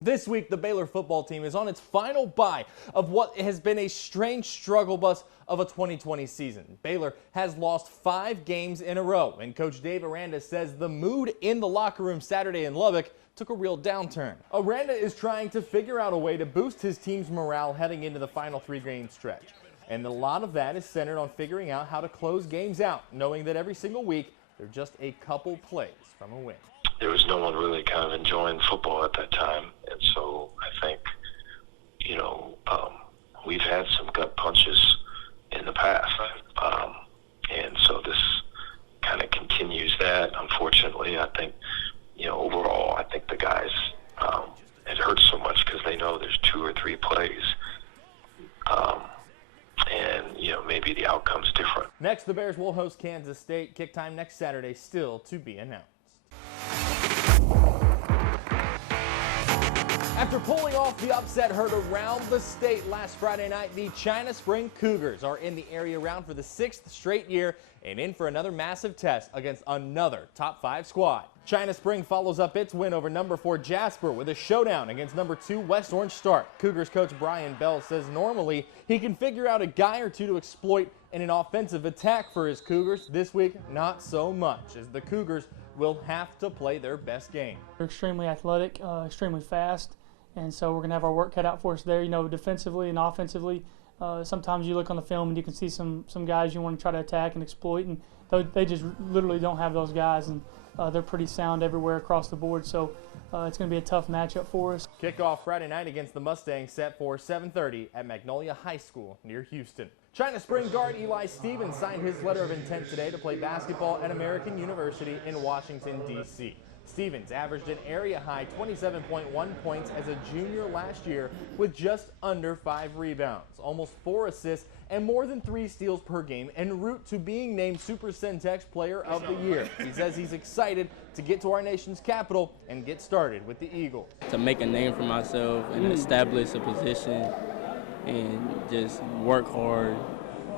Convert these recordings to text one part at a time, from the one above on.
This week, the Baylor football team is on its final bye of what has been a strange struggle bus of a 2020 season. Baylor has lost 5 games in a row, and Coach Dave Aranda says the mood in the locker room Saturday in Lubbock took a real downturn. Aranda is trying to figure out a way to boost his team's morale heading into the final 3-game stretch. And a lot of that is centered on figuring out how to close games out, knowing that every single week they're just a couple plays from a win. There was no one really kind of enjoying football at that time. And so I think, we've had some gut punches in the past. And so this kind of continues that. Unfortunately, I think, overall, I think the guys, it hurts so much because they know there's 2 or 3 plays. And, maybe the outcome's different. Next, the Bears will host Kansas State. Kick time next Saturday, still to be announced. After pulling off the upset heard around the state last Friday night, the China Spring Cougars are in the area round for the 6th straight year and in for another massive test against another top 5 squad. China Spring follows up its win over number 4 Jasper with a showdown against number 2 West Orange Start. Cougars coach Brian Bell says normally he can figure out a guy or two to exploit in an offensive attack for his Cougars. This week, not so much, as the Cougars will have to play their best game. They're extremely athletic, extremely fast. And so we're going to have our work cut out for us there, defensively and offensively. Sometimes you look on the film and you can see some guys you want to try to attack and exploit, and they just literally don't have those guys, and they're pretty sound everywhere across the board. So it's going to be a tough matchup for us. Kickoff Friday night against the Mustangs set for 7:30 at Magnolia High School near Houston. China Spring guard Eli Stevens signed his letter of intent today to play basketball at American University in Washington, D.C. Stevens averaged an area-high 27.1 points as a junior last year with just under 5 rebounds, almost 4 assists, and more than 3 steals per game, en route to being named Super Centex Player of the Year. He says he's excited to get to our nation's capital and get started with the Eagles. To make a name for myself and establish a position and just work hard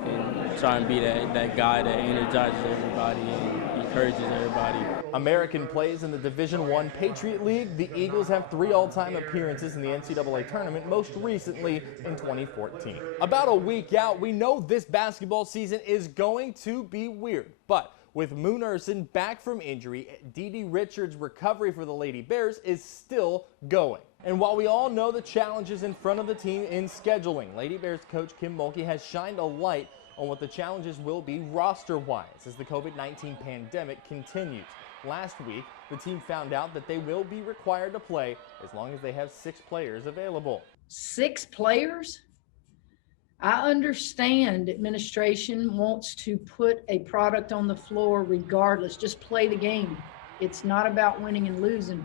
and try and be that guy that energizes everybody and encourages everybody. American plays in the Division I Patriot League. The Eagles have 3 all-time appearances in the NCAA tournament, most recently in 2014. About a week out, we know this basketball season is going to be weird, but with Moon Urson back from injury, Dee Richards' recovery for the Lady Bears is still going. And while we all know the challenges in front of the team in scheduling, Lady Bears coach Kim Mulkey has shined a light on what the challenges will be roster-wise as the COVID-19 pandemic continues. Last week, the team found out that they will be required to play as long as they have 6 players available. 6 players? I understand administration wants to put a product on the floor regardless. Just play the game. It's not about winning and losing.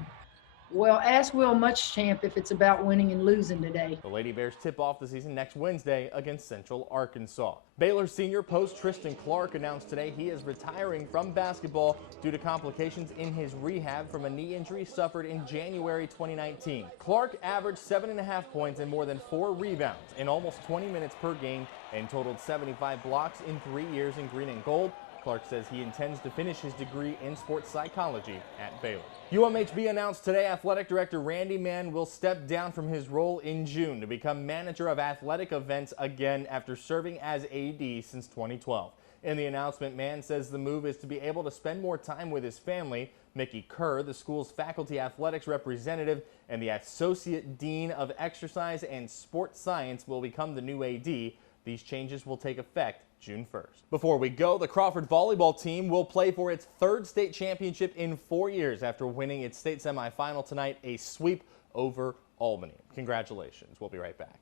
Well, ask Will Muschamp if it's about winning and losing today. The Lady Bears tip off the season next Wednesday against Central Arkansas. Baylor senior post Tristan Clark announced today he is retiring from basketball due to complications in his rehab from a knee injury suffered in January 2019. Clark averaged 7.5 points and more than 4 rebounds in almost 20 minutes per game and totaled 75 blocks in 3 years in green and gold. Clark says he intends to finish his degree in sports psychology at Baylor. UMHB announced today athletic director Randy Mann will step down from his role in June to become manager of athletic events again after serving as AD since 2012. In the announcement, Mann says the move is to be able to spend more time with his family. Mickey Kerr, the school's faculty athletics representative and the associate dean of exercise and sports science, will become the new AD. These changes will take effect June 1st. Before we go, the Crawford volleyball team will play for its 3rd state championship in 4 years after winning its state semifinal tonight, a sweep over Albany. Congratulations. We'll be right back.